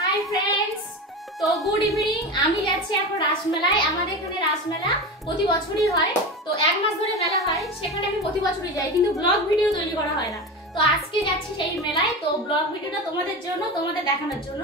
Hi friends, তো good evening. আমি যাচ্ছি এখন রাসমেলায়। আমাদের এখানে রাসমেলা প্রতি বছরই হয়, তো এক মাস ধরে মেলা হয়। সেখানে আমি প্রতি বছরই যাই, কিন্তু ব্লগ ভিডিও তৈরি করা হয় না। তো আজকে যাচ্ছি সেই মেলায়, তো ব্লগ ভিডিওটা তোমাদের জন্য, তোমাদের দেখানোর জন্য।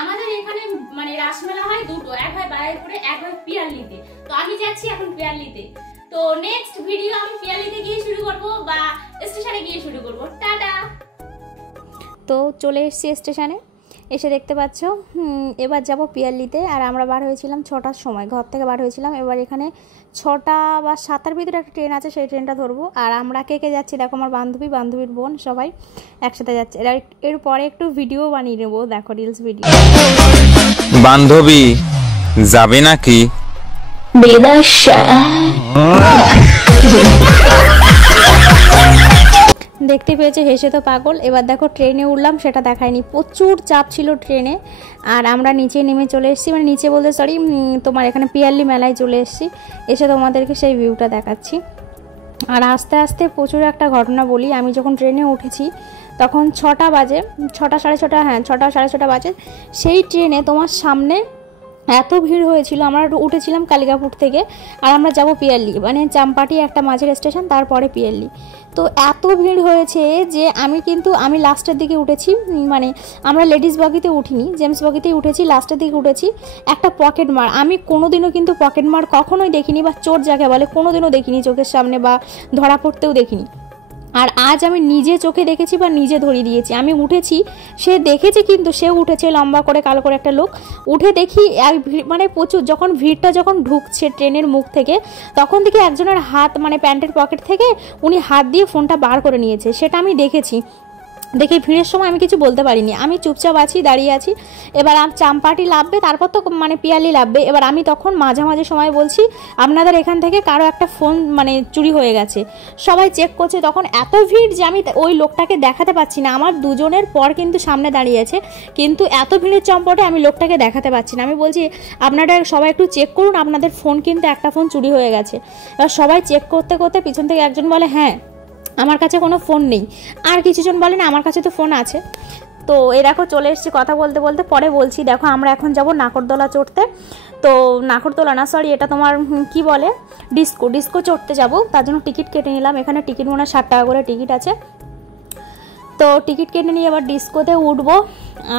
আমাদের এখানে মানে রাসমেলা হয় দুটো, এক হয় বারাইপুরে, এক হয় পিয়ারলিতে। তো আমি যাচ্ছি এখন পিয়ারলিতে। তো নেক্সট ভিডিও আমি পিয়ারলিতে গিয়ে শুরু করব বা স্টেশনে গিয়ে শুরু করব। টাটা। তো চলে এসেছি স্টেশনে, এসে দেখতে পাচ্ছ এবার যাব পিয়ারলিতে। আর আমরা বার হয়েছিলাম 6টার সময়, ঘর থেকে বার হয়েছিলাম। এবার এখানে 6টা বা 7টার ভিতরে একটা ট্রেন আছে, সেই ট্রেনটা ধরবো। আর আমরা কে কে যাচ্ছি দেখো, আমার বান্ধবীর বোন সবাই একসাথে যাচ্ছে। এরপরে একটু ভিডিও বানিয়ে নেবো, দেখো রিলস ভিডিও। বান্ধবী যাবে নাকি? দেখতে পেয়েছে, হেসে তো পাগল। এবার দেখো ট্রেনে উঠলাম, সেটা দেখায়নি, প্রচুর চাপ ছিল ট্রেনে। আর আমরা নিচে নেমে চলে এসেছি, মানে নিচে বলতে সরি, তোমার এখানে পিয়ারলি মেলায় চলে এসেছি। এসে তোমাদেরকে সেই ভিউটা দেখাচ্ছি। আর আস্তে আস্তে প্রচুর একটা ঘটনা বলি। আমি যখন ট্রেনে উঠেছি তখন 6টা বাজে, 6টা সাড়ে 6টা, হ্যাঁ 6টা সাড়ে 6টা বাজে। সেই ট্রেনে তোমার সামনে এত ভিড় হয়েছিল। আমরা উঠেছিলাম কালিকাপুর থেকে, আর আমরা যাব পিয়ারলি, মানে চাম্পাটি একটা মাঝের স্টেশন, তারপরে পিয়ারলি। তো এত ভিড় হয়েছে যে আমি লাস্টের দিকে উঠেছি, মানে আমরা লেডিস বগিতে উঠিনি, জেন্টস বগিতেই উঠেছি, লাস্টের দিকে উঠেছি। একটা পকেট মার, আমি কোনোদিনও কিন্তু পকেট মার কখনোই দেখিনি, বা চোর যাকে বলে কোনোদিনও দেখিনি চোখের সামনে, বা ধরা পড়তেও দেখিনি। আর আজ আমি নিজে চোখে দেখেছি বা নিজে ধরিয়ে দিয়েছি। আমি উঠেছি, সে দেখেছে, কিন্তু সে উঠেছে লম্বা করে, কালো করে একটা লোক উঠে। দেখি মানে প্রচুর, যখন ভিড়টা যখন ঢুকছে ট্রেনের মুখ থেকে, তখন দেখি একজনের হাত, মানে প্যান্টের পকেট থেকে উনি হাত দিয়ে ফোনটা বার করে নিয়েছে। সেটা আমি দেখেছি। দেখে ভিড়ের সময় আমি কিছু বলতে পারিনি, আমি চুপচাপ আছি, দাঁড়িয়ে আছি। এবার চাম্পাটি লাভবে, তারপর তো মানে পিয়ারলি লাভবে। এবার আমি তখন মাঝামাঝি সময় বলছি, আপনাদের এখান থেকে কারো একটা ফোন মানে চুরি হয়ে গেছে। সবাই চেক করছে, তখন এত ভিড় যে আমি ওই লোকটাকে দেখাতে পাচ্ছি না। আমার দুজনের পর কিন্তু সামনে দাঁড়িয়ে আছে, কিন্তু এত ভিড়ের চম্পটে আমি লোকটাকে দেখাতে পাচ্ছি না। আমি বলছি, আপনারা সবাই একটু চেক করুন, আপনাদের ফোন কিন্তু একটা ফোন চুরি হয়ে গেছে। এবার সবাই চেক করতে করতে পিছন থেকে একজন বলে, হ্যাঁ আমার কাছে কোনো ফোন নেই। আর কিছুজন বলেন আমার কাছে তো ফোন আছে। তো এই দেখো চলে এসেছি কথা বলতে বলতে। পরে বলছি, দেখো আমরা এখন যাব নাকরদোলা চড়তে। তো নাকরদোলা না, সরি, এটা তোমার কি বলে, ডিস্কো চড়তে যাব। তার জন্য টিকিট কেটে নিলাম। এখানে টিকিট মনে হয় 60 টাকা করে টিকিট আছে। তো টিকিট কেটে নিয়ে এবার ডিস্কোতে উঠবো।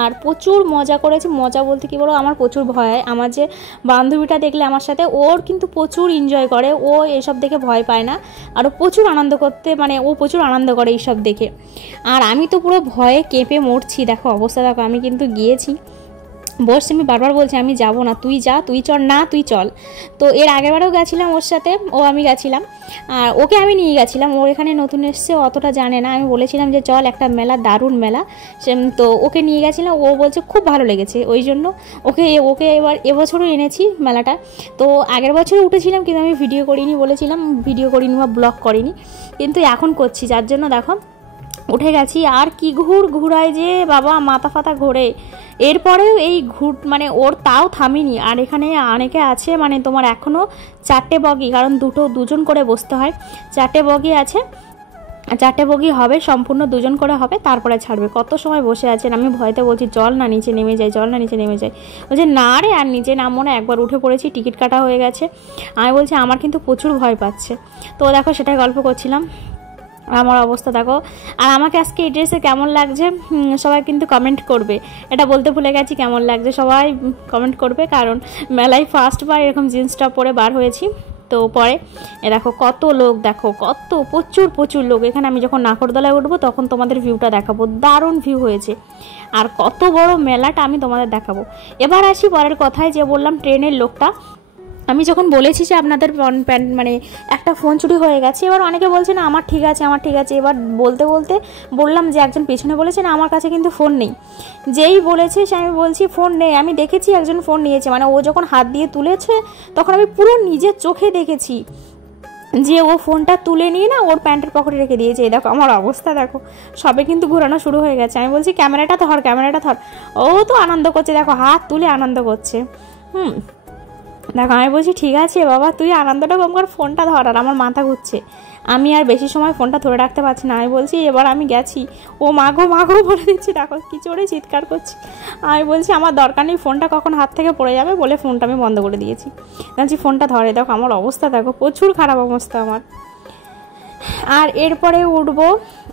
আর প্রচুর মজা করেছি। মজা বলতে কি বলো, আমার প্রচুর ভয় হয়। আমার যে বান্ধবীটা দেখলে আমার সাথে, ওর কিন্তু প্রচুর এনজয় করে, ও এসব দেখে ভয় পায় না। আর ও প্রচুর আনন্দ করতে, মানে ও প্রচুর আনন্দ করে এইসব দেখে। আর আমি তো পুরো ভয়ে কেঁপে মরছি। দেখো অবস্থা দেখো, আমি কিন্তু গিয়েছি বসে, আমি বারবার বলছি আমি যাব না, তুই যা, তুই চল না, তুই চল। তো এর আগেরবারেও গেছিলাম ওর সাথে, আমি গেছিলাম। আর ওকে আমি নিয়ে গেছিলাম, ও এখানে নতুন এসছে, অতটা জানে না। আমি বলেছিলাম যে চল, একটা মেলা, দারুণ মেলা। তো ওকে নিয়ে গেছিলাম, ও বলছে খুব ভালো লেগেছে। ওই জন্য ওকে এবার এবছরও এনেছি মেলাটা। তো আগের বছর উঠেছিলাম, কিন্তু আমি ভিডিও করিনি, বলেছিলাম ভিডিও করিনি বা ব্লগ করিনি, কিন্তু এখন করছি, যার জন্য দেখো উঠে গেছি। আর কি ঘুরায় যে বাবা, মাথা ফাতা ঘোরে। এরপরেও এই মানে ওর তাও থামিনি। আর এখানে অনেকে আছে, মানে তোমার এখনও 4টে বগি, কারণ দুজন করে বসতে হয়। 4টে বগি আছে, 4টে বগি হবে, সম্পূর্ণ 2জন করে হবে, তারপরে ছাড়বে। কত সময় বসে আছেন, আমি ভয়তে বলছি চল না নিচে নেমে যাই, চল না নিচে নেমে যাই। বলছে না রে, আর নিচে নামবো না, একবার উঠে পড়েছি, টিকিট কাটা হয়ে গেছে। আমি বলছি আমার কিন্তু প্রচুর ভয় পাচ্ছে। তো দেখো সেটাই গল্প করছিলাম, আমার অবস্থা দেখো। আর আমাকে আজকে এই ড্রেসে কেমন লাগছে সবাই কিন্তু কমেন্ট করবে। এটা বলতে ভুলে গেছি, কেমন লাগছে সবাই কমেন্ট করবে, কারণ মেলায় ফার্স্টবার এরকম জিন্সটা পরে বার হয়েছি। তো পরে দেখো কত লোক, দেখো কত প্রচুর লোক। এখানে আমি যখন নাকরদোলায় উঠবো তখন তোমাদের ভিউটা দেখাবো, দারুণ ভিউ হয়েছে। আর কত বড় মেলাটা আমি তোমাদের দেখাবো। এবার আসি পরের কথায়, যে বললাম ট্রেনের লোকটা, আমি যখন বলেছি যে আপনাদের মানে একটা ফোন চুরি হয়ে গেছে, এবার অনেকে বলছে না আমার ঠিক আছে, আমার ঠিক আছে। এবার বলতে বললাম যে একজন পেছনে বলেছে না আমার কাছে কিন্তু ফোন নেই। যেই বলেছে সে, আমি বলছি ফোন নেই, আমি দেখেছি একজন ফোন নিয়েছে, মানে ও যখন হাত দিয়ে তুলেছে তখন আমি পুরো নিজের চোখে দেখেছি যে ও ফোনটা তুলে নিয়ে না ওর প্যান্টের পকেটে রেখে দিয়েছে। এই দেখো আমার অবস্থা দেখো, সবে কিন্তু ঘোরানো শুরু হয়ে গেছে। আমি বলছি ক্যামেরাটা ধর, ও তো আনন্দ করছে, দেখো হাত তুলে আনন্দ করছে। দেখো আমি বলছি ঠিক আছে বাবা, তুই আনন্দটা কম কর, ফোনটা ধর। আর আমার মাথা ঘুরছে, আমি আর বেশি সময় ফোনটা ধরে রাখতে পারছি না। আমি বলছি এবার আমি গেছি, ও মাগো বলে দিচ্ছি, দেখো কী জোরে চিৎকার করছি। আমি বলছি আমার দরকার নেই, ফোনটা কখন হাত থেকে পড়ে যাবে বলে ফোনটা আমি বন্ধ করে দিয়েছি। বলছি ফোনটা ধরে, দেখো আমার অবস্থা, দেখো প্রচুর খারাপ অবস্থা আমার। আর এরপরে উঠবো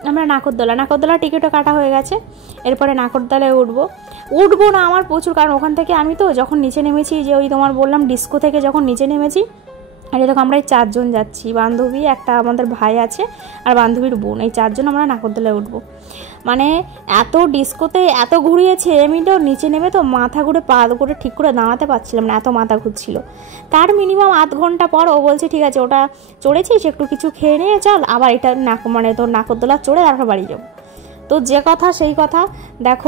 আমরা নাগরদোলা টিকিটও কাটা হয়ে গেছে। এরপরে নাগরদোলায় উঠবো না আমার প্রচুর, কারণ ওখান থেকে আমি তো যখন নিচে নেমেছি, যে ওই তোমার বললাম ডিস্কো থেকে যখন নিচে নেমেছি, আর দেখো আমরা এই 4 জন যাচ্ছি, বান্ধবী, একটা আমাদের ভাই আছে আর বান্ধবীর বোন, এই 4 জন আমরা নাগরদোলায় উঠবো। মানে এত ডিস্কোতে এত ঘুরিয়েছে, আমি তো নিচে নেমে তো মাথা ঘুরে পা করে ঠিক করে দাঁড়াতে পারছিলাম না, এত মাথা ঘুরছিল। তার মিনিমাম আধ ঘন্টা পর ও বলছে ঠিক আছে ওটা চড়েছিস, একটু কিছু খেয়ে নিয়ে চল, আবার এটা মানে তোর নাগরদোলা চড়ে তারপর বাড়ি যাবো। তো যে কথা সেই কথা, দেখো।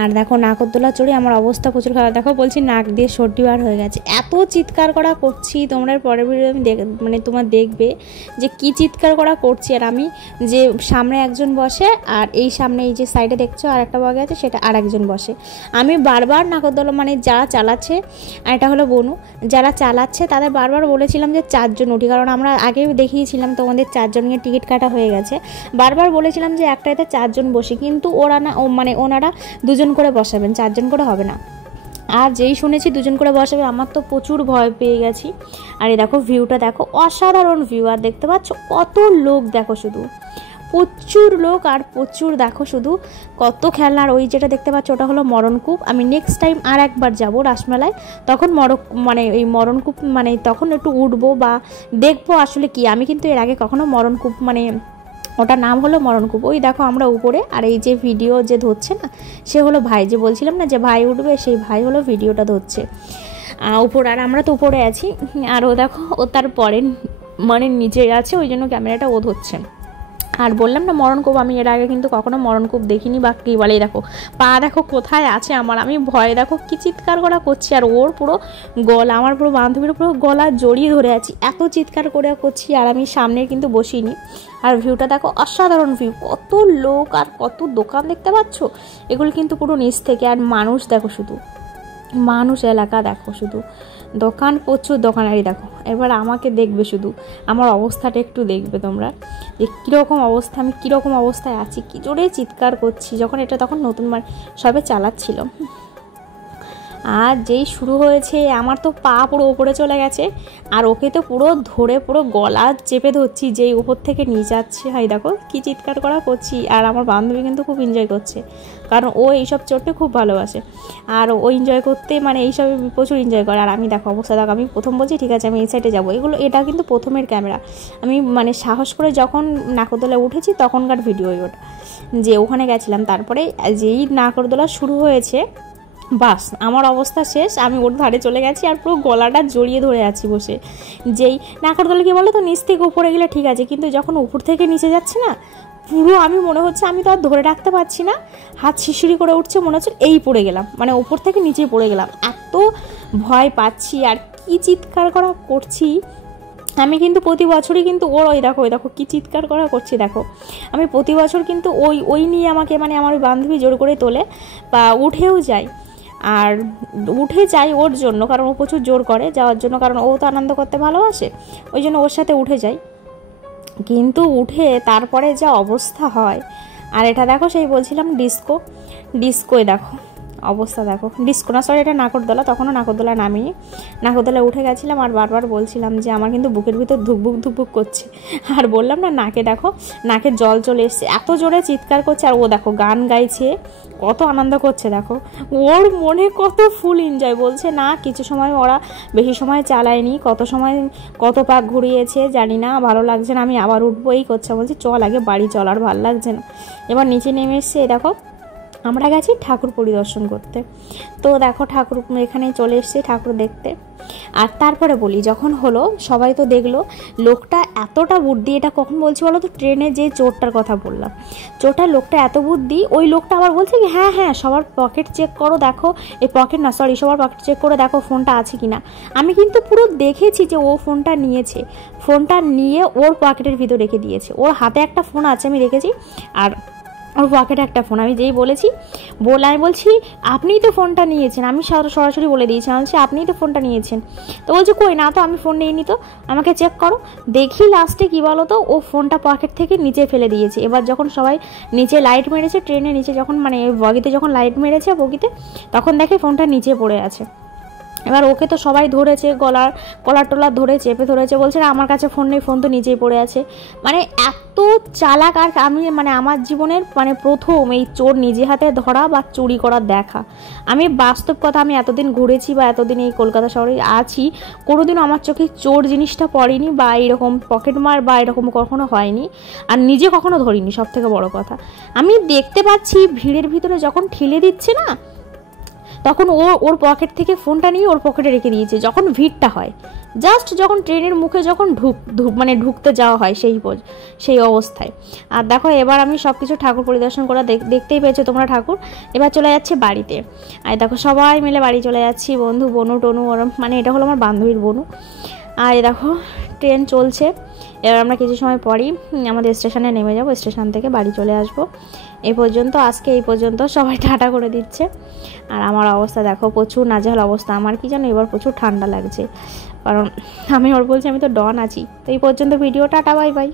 আর দেখো নাগরদোলা চড়ে আমার অবস্থা প্রচুর খারাপ, দেখো বলছি নাক দিয়ে সর্দি বার হয়ে গেছে, এত চিৎকার করা করছি। তোমরা পরের ভিডিও আমি মানে তোমার দেখবে যে কি চিৎকার করা করছি। আর আমি যে সামনে একজন বসে, আর এই সামনে এই যে সাইডে দেখছো আর একটা বগি আছে, সেটা আর একজন বসে। আমি বারবার নাগরদোলা মানে যারা চালাচ্ছে, আর এটা হলো বনু, যারা চালাচ্ছে তাদের বারবার বলেছিলাম যে 4 জন উঠি, কারণ আমরা আগেও দেখিয়েছিলাম তোমাদের 4 জনের টিকিট কাটা হয়ে গেছে। বারবার বলেছিলাম যে একটাতে 4 জন বসি, কিন্তু ওরা না মানে ওনারা 2 জন করে বসাবেন, 4 জন করে হবে না। আর যেই শুনেছি 2 জন করে বসাবে, আমার তো প্রচুর ভয় পেয়ে গেছি। আর এই দেখো ভিউটা দেখো, অসাধারণ ভিউ। আর দেখতে পাচ্ছ কত লোক, দেখো শুধু প্রচুর লোক, আর প্রচুর দেখো শুধু কত খেলনা। আর ওই যেটা দেখতে পাচ্ছ ওটা হলো মরণকূপ। আমি নেক্সট টাইম আর একবার যাবো রাসমেলায়, তখন মানে এই মরণকূপ মানে তখন একটু উঠবো বা দেখবো আসলে কি। আমি কিন্তু এর আগে কখনো মরণকূপ মানে ওটার নাম হলো মরণকূপ। ওই দেখো আমরা উপরে, আর এই যে ভিডিও যে ধরছে না, সে হলো ভাই, যে বলছিলাম না যে ভাই উঠবে, সেই ভাই হলো ভিডিওটা ধরছে উপরে। আর আমরা তো উপরে আছি, আর ও দেখো ও তারপরে মানে নিচে আছে, ওই জন্য ক্যামেরাটা ও ধরছে। আর বললাম না মরণকূপ, আমি এর আগে কিন্তু কখনো মরণকূপ দেখিনি বা কী বলে। দেখো পা দেখো কোথায় আছে আমার, আমি ভয়ে দেখো কি চিৎকার করা করছি। আর ওর পুরো গলা, আমার পুরো বান্ধবীর পুরো গলা জড়িয়ে ধরে আছি, এত চিৎকার করে করছি। আর আমি সামনে কিন্তু বসিনি। আর ভিউটা দেখো অসাধারণ ভিউ, কত লোক আর কত দোকান দেখতে পাচ্ছ, এগুলো কিন্তু পুরো নিচ থেকে। আর মানুষ দেখো শুধু, মানুষ এলাকা দেখো শুধু, দোকান প্রচুর দোকানারি দেখো। এবার আমাকে দেখবে শুধু, আমার অবস্থাটা একটু দেখবে তোমরা যে কীরকম অবস্থা, আমি কীরকম অবস্থায় আছি, কী জোরে চিৎকার করছি। যখন এটা তখন নতুন মানে সবে চালাচ্ছিল, আর যেই শুরু হয়েছে আমার তো পা পুরো ওপরে চলে গেছে। আর ওকে তো পুরো ধরে পুরো গলা চেপে ধরছি, যেই উপর থেকে নিয়ে যাচ্ছে। হাই দেখো কি চিৎকার করা করছি। আর আমার বান্ধবী কিন্তু খুব এনজয় করছে, কারণ ও এইসব চড়তে খুব ভালোবাসে। আর ও এনজয় করতে মানে এইসব প্রচুর এনজয় করে। আর আমি দেখো অবস্থা দেখো, আমি প্রথম বলছি ঠিক আছে আমি এই সাইডে যাবো, এটা কিন্তু প্রথমের ক্যামেরা। আমি মানে সাহস করে যখন নাগরদোলায় উঠেছি তখনকার ভিডিও ওটা, যে ওখানে গেছিলাম। তারপরে যেই নাগরদোলা শুরু হয়েছে, বাস আমার অবস্থা শেষ, আমি ওর ধারে চলে গেছি আর পুরো গলাটা জড়িয়ে ধরে আছি বসে। যেই নাগরদোলা কি বলো তো, নিচ থেকে উপরে গেলে ঠিক আছে, কিন্তু যখন উপর থেকে নিচে যাচ্ছে না, পুরো আমি মনে হচ্ছে আমি তো আর ধরে রাখতে পারছি না, হাত শিশিরি করে উঠছে, মনে হচ্ছে এই পড়ে গেলাম, মানে উপর থেকে নিচে পড়ে গেলাম, এত ভয় পাচ্ছি। আর কি চিৎকার করা করছি আমি, কিন্তু প্রতি বছরই কিন্তু ওর ওই দেখো কি চিৎকার করা করছি। দেখো আমি প্রতি বছর কিন্তু ওই নিয়ে আমাকে মানে আমার ওই বান্ধবী জোর করে তোলে বা উঠেও যায়। আর উঠে যাই ওর জন্য, কারণ ও প্রচুর জোর করে যাওয়ার জন্য, কারণ ও তো আনন্দ করতে ভালোবাসে, ওই জন্য ওর সাথে উঠে যাই। কিন্তু উঠে তারপরে যা অবস্থা হয়। আর এটা দেখো সেই বলছিলাম ডিস্কোয় দেখো অবস্থা, দেখো ডিস্কো না, সরি এটা নাগরদোলা, তখনও নাগরদোলা নামিনি, নাগরদোলা উঠে গেছিলাম। আর বারবার বলছিলাম যে আমার কিন্তু বুকের ভিতর ধুকবুক করছে। আর বললাম না নাকে দেখো, নাকে জল চলে এসছে, এত জোরে চিৎকার করছে। আর ও দেখো গান গাইছে, কত আনন্দ করছে, দেখো ওর মনে কত ফুল এনজয়। বলছে না কিছু সময় ওরা বেশি সময় চালায়নি, কত পাক ঘুরিয়েছে জানি না, ভালো লাগছে না, আমি আবার উঠবো এই করছে। বলছে চল আগে বাড়ি চল, আর ভালো লাগছে না। এবার নিচে নেমে এসছে, দেখো আমরা গেছি ঠাকুর পরিদর্শন করতে। তো দেখো ঠাকুর এখানে চলে এসছে ঠাকুর দেখতে। আর তারপরে বলি যখন হলো সবাই তো দেখলো, লোকটা এতটা বুদ্ধি, এটা কখন বলছি বলো তো, ট্রেনে যে চোরটার কথা বললাম, চোরটার লোকটা এত বুদ্ধি। ওই লোকটা আবার বলছে কি হ্যাঁ সবার পকেট চেক করো, দেখো এই পকেট না সরি সবার পকেট চেক করে দেখো ফোনটা আছে কিনা। আমি কিন্তু পুরো দেখেছি যে ও ফোনটা নিয়েছে, ফোনটা নিয়ে ওর পকেটের ভিতর রেখে দিয়েছে, ওর হাতে একটা ফোন আছে আমি দেখেছি। আর ওর পকেটে একটা ফোন। আমি যেই বলেছি আমি বলছি আপনিই তো ফোনটা নিয়েছেন, আমি সরাসরি বলে দিয়েছি, আমি বলছি আপনিই তো ফোনটা নিয়েছেন। তো বলছে কই না তো, আমি ফোন নিইনি তো, আমাকে চেক করো। দেখি লাস্টে কী বলো তো, ও ফোনটা পকেট থেকে নিচে ফেলে দিয়েছে। এবার যখন সবাই নিচে লাইট মেরেছে, ট্রেনের নিচে যখন মানে বগিতে যখন লাইট মেরেছে বগিতে, তখন দেখে ফোনটা নিচে পড়ে আছে। এবার ওকে তো সবাই ধরেছে, কলার টলার ধরে চেপে ধরেছে, বলছে আমার কাছে ফোন নেই, ফোন তো নিচেই পড়ে আছে। মানে এত চালাক। আর আমি মানে আমার জীবনের মানে প্রথম এই চোর নিজে হাতে ধরা বা চুরি করার দেখা। আমি বাস্তব কথা, আমি এতদিন ঘুরেছি বা এতদিন এই কলকাতা শহরে আছি, কোনোদিনও আমার চোখে চোর জিনিসটা পড়েনি বা এরকম পকেটমার বা এরকম কখনো হয়নি। আর নিজে কখনো ধরিনি, সব থেকে বড় কথা। আমি দেখতে পাচ্ছি ভিড়ের ভিতরে যখন ঠেলে দিচ্ছে না, তখন ওর পকেট থেকে ফোনটা নিয়ে ওর পকেটে রেখে দিয়েছে। যখন ভিড়টা হয়, জাস্ট যখন ট্রেনের মুখে যখন মানে ঢুকতে যাওয়া হয় সেই অবস্থায়। আর দেখো এবার আমি সব কিছু ঠাকুর পরিদর্শন করা দেখতেই পেয়েছো তোমরা ঠাকুর। এবার চলে যাচ্ছে বাড়িতে। আর দেখো সবাই মিলে বাড়ি চলে যাচ্ছি, বন্ধু বনু টনু, ওরম মানে এটা হলো আমার বান্ধবীর বনু। আর দেখো ট্রেন চলছে। এবার আমরা কিছু সময় পরই আমাদের স্টেশনে নেমে যাবো, স্টেশন থেকে বাড়ি চলে আসবো। আজকে এই পর্যন্ত সবাই টাটা করে দিচ্ছে। আর আমার অবস্থা দেখো, প্রচুর নাজেহাল অবস্থা। আমার কি জানো এবার প্রচুর ঠান্ডা লাগছে, কারণ আমি ওর বলছি আমি তো ডন আছি। তো এই পর্যন্ত ভিডিও, টাটা বাই বাই।